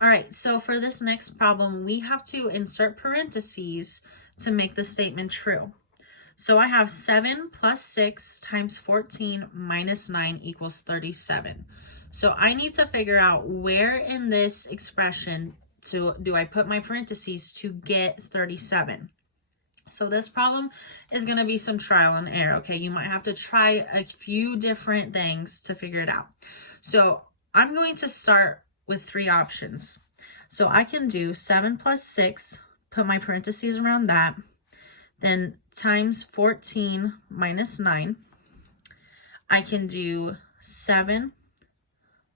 All right, so for this next problem, we have to insert parentheses to make the statement true. So I have 7 plus 6 times 14 minus 9 equals 37. So I need to figure out where in this expression do I put my parentheses to get 37. So this problem is going to be some trial and error, okay? You might have to try a few different things to figure it out. So I'm going to start with three options. So I can do 7 plus 6, put my parentheses around that, then times 14 minus 9. I can do 7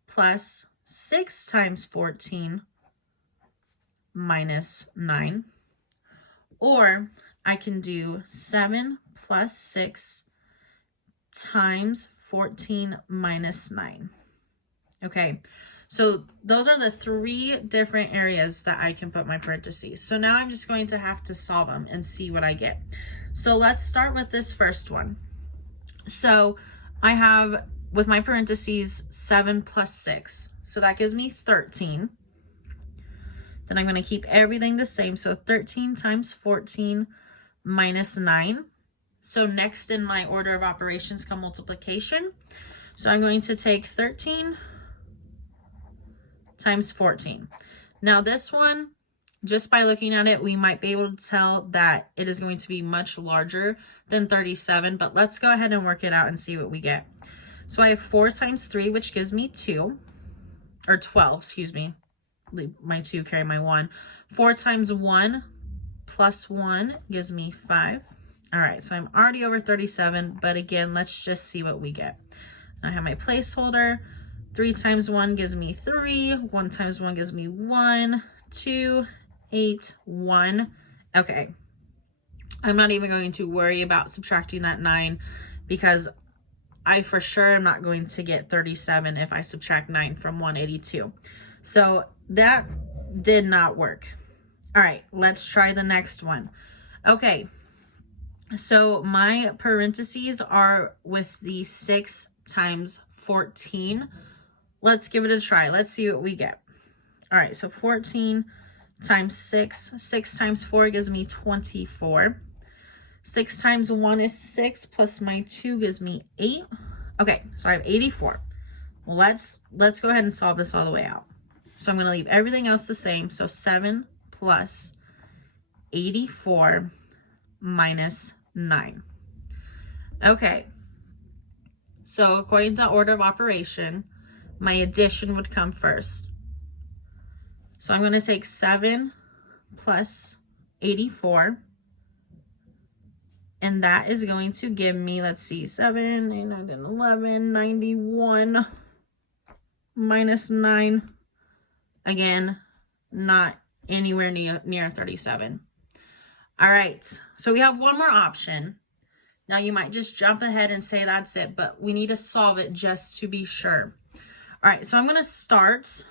plus 6 times 14 minus 9. Or I can do 7 plus 6 times 14 minus 9. Okay, so those are the three different areas that I can put my parentheses. So now I'm just going to have to solve them and see what I get. So let's start with this first one. So I have, with my parentheses, 7 plus 6. So that gives me 13. Then I'm going to keep everything the same. So 13 times 14 minus 9. So next in my order of operations come multiplication. So I'm going to take 13 times 14. Now this one, just by looking at it, we might be able to tell that it is going to be much larger than 37, but let's go ahead and work it out and see what we get. So I have 4 times 3, which gives me 2, or 12, excuse me. Leave my 2, carry my 1. 4 times 1 plus 1 gives me 5. All right, so I'm already over 37, but again, let's just see what we get. I have my placeholder. 3 times 1 gives me 3. 1 times 1 gives me 1, 2, 8, 1. Okay. I'm not even going to worry about subtracting that 9 because I for sure am not going to get 37 if I subtract 9 from 182. So that did not work. All right, let's try the next one. Okay. So my parentheses are with the 6 times 14. Let's give it a try. Let's see what we get. All right, so 14 times 6. 6 times 4 gives me 24. 6 times 1 is 6, plus my 2 gives me 8. Okay, so I have 84. Well, let's go ahead and solve this all the way out. So I'm going to leave everything else the same. So 7 plus 84 minus 9. Okay, so according to order of operation, my addition would come first. So I'm going to take 7 plus 84. And that is going to give me, let's see, 7, 8, 9, 10, 11, 91 minus 9. Again, not anywhere near 37. All right, so we have one more option. Now you might just jump ahead and say that's it, but we need to solve it just to be sure. All right, so I'm going to start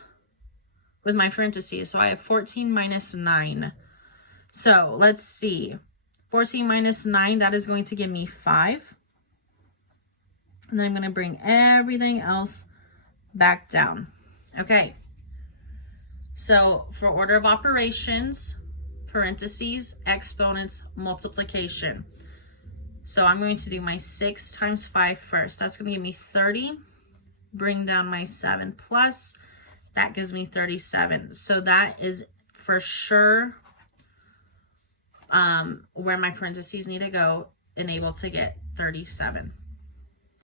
with my parentheses. So I have 14 minus 9. So let's see. 14 minus 9, that is going to give me 5. And then I'm going to bring everything else back down. Okay. So for order of operations, parentheses, exponents, multiplication. So I'm going to do my 6 times 5 first. That's going to give me 30. Bring down my 7 plus. That gives me 37. So that is for sure where my parentheses need to go and able to get 37.